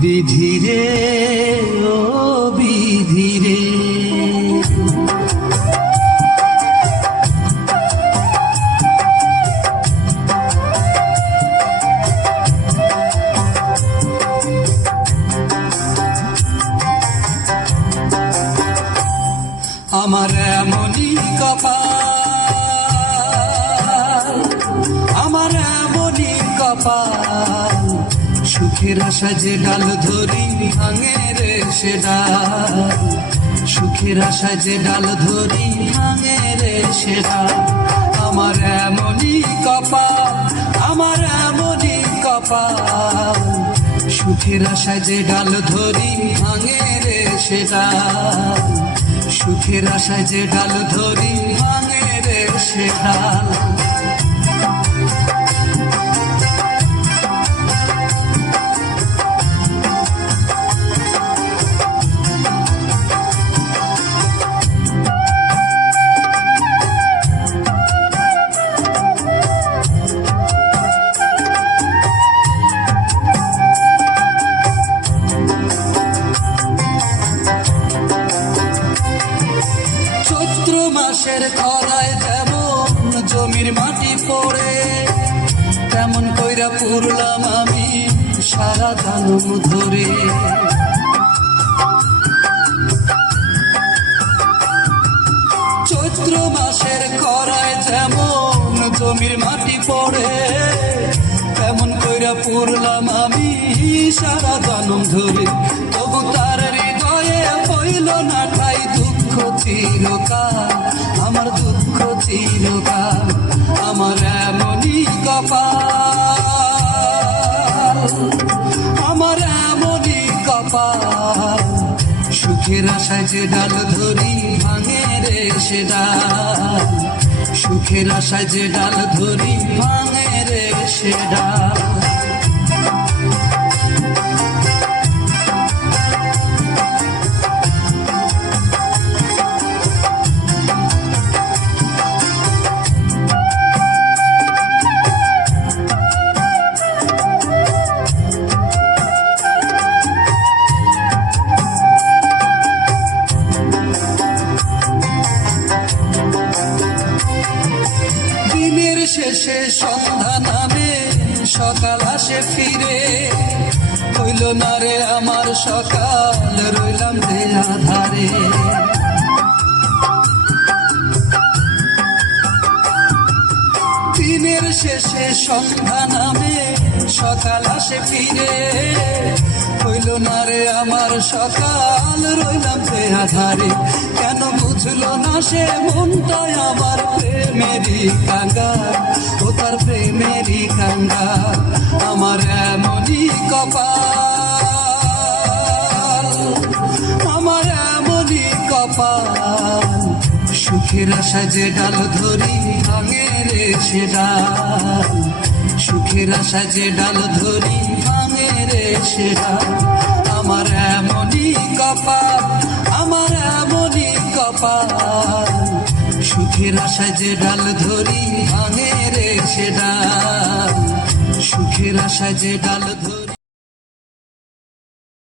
বিধিরে ও বিধিরে আমার এমনই কপাল, আমার এমনই কপাল, সুখের আশা যে ডাল ধরি ভাঙে রে সে ডাল, সুখের আশা যে ডাল ধরি ভাঙে রে সে ডাল। আমার এমনই কপাল, আমার এমনই কপাল, সুখের আশা যে ডাল ধরি ভাঙে রে সে ডাল, সুখের আশায় যে ডাল ধরি ভাঙে রে সে ডাল। মাসের খরায় যেমন জমির মাটি পড়ে, তেমন কইরা পুরলাম আমি সারা জনম ধরে। চৈত্র মাসের খরায় যেমন জমির মাটি পড়ে, তেমন কইরা পুরলাম আমি সারা জনম ধরে। তবু তার হৃদয়ে হইল না ঠাই দুঃখ চিরকাল, আমার দুঃখ চিরকাল। আমার এমনই কপাল, আমার এমনই কপাল, সুখের আশায় যে ডাল ধরি ভাঙে রে সে ডাল, সুখের আশায় যে ডাল ধরি ভাঙে রে সে ডাল। শেষে সন্ধ্যা নামে সকাল আসে ফিরে, হইল না রে আমার সকাল, রইলাম যে আধারে। দিনের শেষে সন্ধ্যা নামে সকাল আসে ফিরে, হইল না রে আমার সকাল, রইলাম যে আধারে। কেন বুঝলো না সে মনটাই আমার প্রেমেরই কাঙ্গাল, ও তার প্রেমেরই কাঙ্গাল। আমার এমনই কপাল, আমার এমনই কপাল, সুখের আশা যে ডাল ধরি ভাঙে রে সে ডাল, সুখের আশা যে ডাল ধরি ভাঙে রে সে ডাল। আমার এমনই কপাল, আমার এমনই কপাল, সুখের আশা যে ডাল ধরি ভাঙে রে সে ডাল, সুখের আশা যে ডাল ধরি।